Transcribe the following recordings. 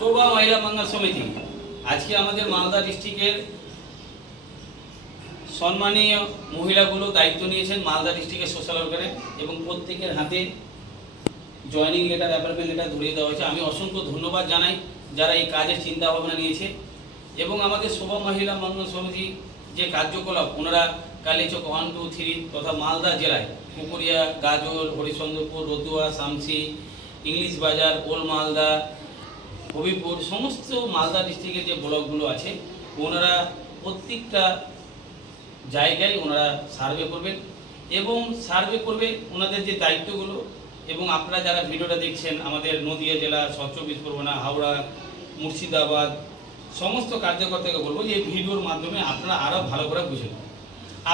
শোভা মহিলা মঙ্গল সমিতি আজকে আমাদের মালদা ডিস্ট্রিক্টের সম্মানীয় মহিলাগুলো দায়িত্ব নিয়েছেন মালদা ডিস্ট্রিক্টের সোশ্যাল ওয়ার্কারে এবং প্রত্যেকের হাতে জয়েনিং লেটার অ্যাপয়েন্টমেন্ট লেটার ধরিয়ে দেওয়া হয়েছে। আমি অসংখ্য ধন্যবাদ জানাই যারা এই কাজের চিন্তা ভাবনা নিয়েছে এবং আমাদের শোভা মহিলা মঙ্গল সমিতি যে কার্যকলাপ ওনারা কালীচক 1, 2, 3 তথা মালদা জেলায় পুকুরিয়া, গাজল, হরিচন্দ্রপুর, রতুয়া, শামসি, ইংলিশ বাজার, ওল্ড মালদা, হবিপুর সমস্ত মালদা ডিস্ট্রিক্টের যে ব্লকগুলো আছে ওনারা প্রত্যেকটা জায়গায় ওনারা সার্ভে করবেন এবং সার্ভে করবে ওনাদের যে দায়িত্বগুলো। এবং আপনারা যারা ভিডিওটা দেখছেন আমাদের নদিয়া জেলা, 24 পরগনা, হাওড়া, মুর্শিদাবাদ সমস্ত কার্যকর্তাকে বলবো যে এই ভিডিওর মাধ্যমে আপনারা আরও ভালো করে বুঝেন।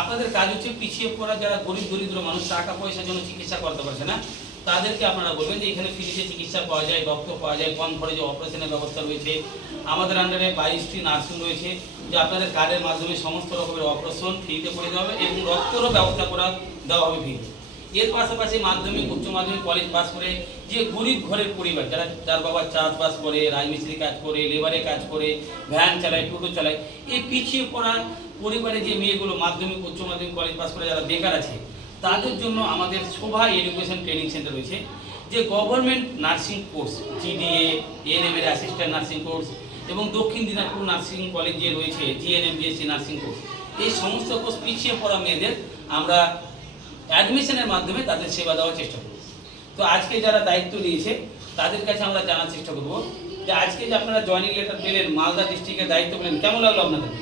আপনাদের কাজ হচ্ছে পিছিয়ে পড়া যারা গরিব দরিদ্র মানুষ টাকা পয়সার জন্য চিকিৎসা করতে পারছে না তাদেরকে আপনারা বলবেন যে এখানে ফ্রিতে চিকিৎসা পাওয়া যায়, রক্ত পাওয়া যায়, কম খরচে অপারেশনের ব্যবস্থা রয়েছে। আমাদের আন্ডারে 22টি নার্সিং রয়েছে যে আপনাদের কার্ডের মাধ্যমে সমস্ত রকমের অপারেশন ফ্রিতে করে দেওয়া হবে এবং রক্তেরও ব্যবস্থা করা দেওয়া হবে ফ্রিতে। এর পাশাপাশি মাধ্যমিক, উচ্চ মাধ্যমিক, কলেজ পাস করে যে গরিব ঘরের পরিবার যার বাবা চাষবাস করে, রাজমিস্ত্রি কাজ করে, লেবারে কাজ করে, ভ্যান চালায়, টোটো চালায়, এই পিছিয়ে পড়া পরিবারে যে মেয়েগুলো মাধ্যমিক, উচ্চ মাধ্যমিক, কলেজ পাস করে যারা বেকার আছে তাদের জন্য আমাদের শোভা এডুকেশন ট্রেনিং সেন্টার রয়েছে যে government nursing course, GDA, ANM এর অ্যাসিস্ট্যান্ট নার্সিং কোর্স এবং দক্ষিণ দিনাজপুর নার্সিং কলেজ যে রয়েছে জিএনএম, বিএসসি নার্সিং কোর্স, এই সমস্ত কোর্স পিছিয়ে পড়া মেয়েদের আমরা অ্যাডমিশনের মাধ্যমে তাদের সেবা দেওয়ার চেষ্টা করব। তো আজকে যারা দায়িত্ব নিয়েছে তাদের কাছে আমরা জানার চেষ্টা করব যে আজকে যে আপনারা জয়েনিং লেটার পেলেন, মালদা ডিস্ট্রিক্টের দায়িত্ব পেলেন, কেমন লাগলো আপনাদের?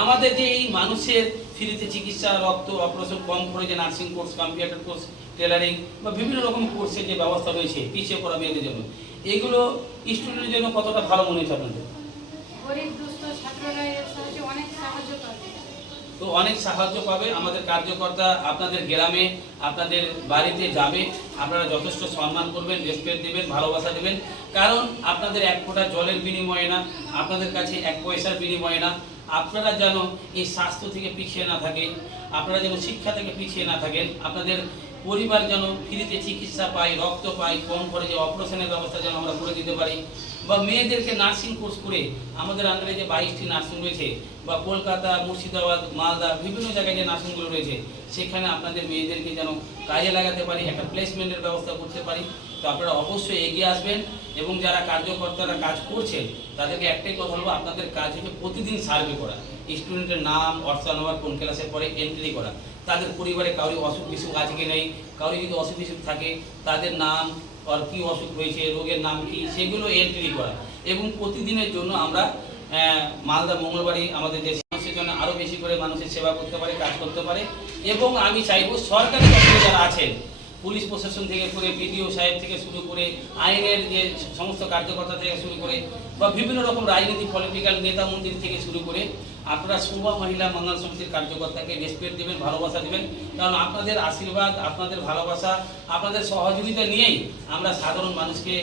আমাদের যে এই মানুষের ফ্রিতে চিকিৎসা, রক্ত, অপারেশন, কম খরচে nursing course, computer course, tailoring বা বিভিন্ন রকম কোর্সের যে ব্যবস্থা রয়েছে পিছিয়ে পড়া মেয়েদের জন্য, এগুলো স্টুডেন্টের জন্য কতটা ভালো মনে হচ্ছে আপনাদের? তো অনেক সাহায্য পাবে। আমাদের কার্যকর্তা আপনাদের গ্রামে, আপনাদের বাড়িতে যাবে, আপনারা যথেষ্ট সম্মান করবেন, রেসপেক্ট দেবেন, ভালোবাসা দেবেন। কারণ আপনাদের এক ফোঁটা জলের বিনিময়ে না, আপনাদের কাছে 1 পয়সার বিনিময়ে না, আপনারা যেন এই স্বাস্থ্য থেকে পিছিয়ে না থাকে, আপনারা যেন শিক্ষা থেকে পিছিয়ে না থাকেন, আপনাদের পরিবার যেন ফ্রিতে চিকিৎসা পায়, রক্ত পায়, কম খরচে অপারেশনের ব্যবস্থা যেন আমরা করে দিতে পারি, বা মেয়েদেরকে নার্সিং কোর্স করে আমাদের আন্ডারে যে 22টি নার্সিং রয়েছে বা কলকাতা, মুর্শিদাবাদ, মালদা বিভিন্ন জায়গায় যে নার্সিংগুলো রয়েছে সেখানে আপনাদের মেয়েদেরকে যেন কাজে লাগাতে পারি, একটা প্লেসমেন্টের ব্যবস্থা করতে পারি। তো আপনারা অবশ্যই এগিয়ে আসবেন এবং যারা কার্যকর্তারা কাজ করছেন তাদেরকে একটাই কথা বলবো, আপনাদের কাজ হচ্ছে প্রতিদিন সার্ভে করা, স্টুডেন্টের নাম, হোয়াটসঅ্যাপ নাম্বার, কোন ক্লাসে পড়ে এন্ট্রি করা, তাদের পরিবারে কারোর অসুখ বিসুখ আছে কি নেই, কারোর যদি অসুখ বিসুখ থাকে তাদের নাম আর কী অসুখ হয়েছে, রোগের নাম কি, সেগুলো এন্ট্রি করা। এবং প্রতিদিনের জন্য আমরা মালদা মঙ্গলবারই আমাদের দেশে মানুষের জন্য আরও বেশি করে মানুষের সেবা করতে পারে, কাজ করতে পারে। এবং আমি চাইব সরকারি দপ্তরে যারা আছেন, পুলিশ প্রশাসন থেকে করে, বিডিও সাহেব থেকে শুরু করে, আইনের যে সমস্ত কার্যকর্তা থেকে শুরু করে বা বিভিন্ন রকম রাজনীতি পলিটিক্যাল নেতা মন্ত্রী থেকে শুরু করে, আপনারা শোভা মহিলা মঙ্গল সমিতির কার্যকর্তাকে রেসপেক্ট দেবেন, ভালোবাসা দেবেন। কারণ আপনাদের আশীর্বাদ, আপনাদের ভালোবাসা, আপনাদের সহযোগিতা নিয়েই আমরা সাধারণ মানুষকে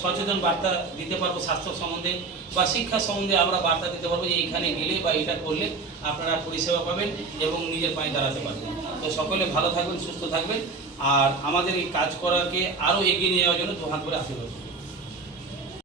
সচেতন বার্তা দিতে পারবো, স্বাস্থ্য সম্বন্ধে বা শিক্ষা সম্বন্ধে আমরা বার্তা দিতে পারবো যে এইখানে গেলে বা এটা করলে আপনারা পরিষেবা পাবেন এবং নিজের পায়ে দাঁড়াতে পারবেন। তো সকলে ভালো থাকবেন, সুস্থ থাকবেন আর আমাদের এই কাজ করাকে আরও এগিয়ে নিয়ে যাওয়ার জন্য 2 হাত করে আশীর্বাদ।